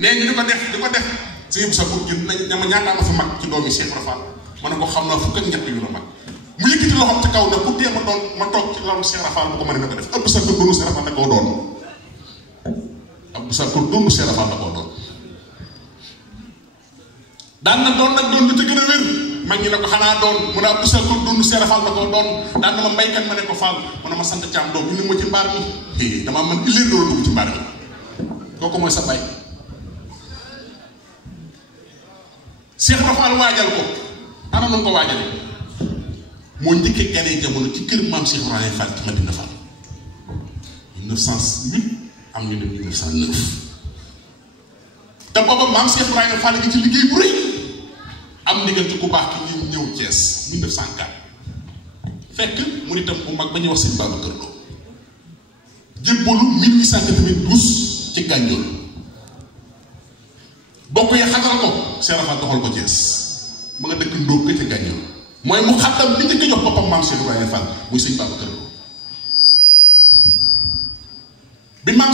nee ñu di ko def sëñ sa bu gën nañ ñama ñaata ma fa mag ci doomi Cheikh Rafal ma ne ko xam naa fukk ak ñett yu la mag mu yëkkati loxoom ci kaw na ku tee ma toog ci lalu Cheikh Rafal bu ko mën na ko def ëpp sa ko doonu Cheikh Rafal da koo doon ëpp sa ko doonu Cheikh Rafal da koo doon daan na doon nag doon lu ci gën a wér mag ñi ne ko xanaa doon mu ne ëpp sa ko doonu Cheikh Rafal da koo doon daan na ma mbaykat ma ne ko Fall mu ne ma sant Caam doom indi ma ci mbaar mi damaa mën illéer loolu dugg ci mbaar mi kooku mooy sa bay Cheikh Rafal waajal ko ana nu ko waajalee moo njëkkee ganee jamono ci kër maam Cheikh Ibrahima Fall ci Madina Fall 1908 am ñu ne 1909 te booba maam Cheikh Ibrahima Fall gi ci liggéey bu rëy am ndiggante ku baax ki ñu ñëw Thiès 1904 fekk mu nitam bu mag ba ñuy wax sëñ Babacar Lo jébbalu 1892 ci Gànjool bokk ya xatal ko Cheikh Rafal doxal ko Thiès ma nga dëkk ndóog ca Gànjool mooy mu xaddam bi njëkk jox boppam maam Cheikh Ibrahima Fall muy sëñ Babacar Lo bi maam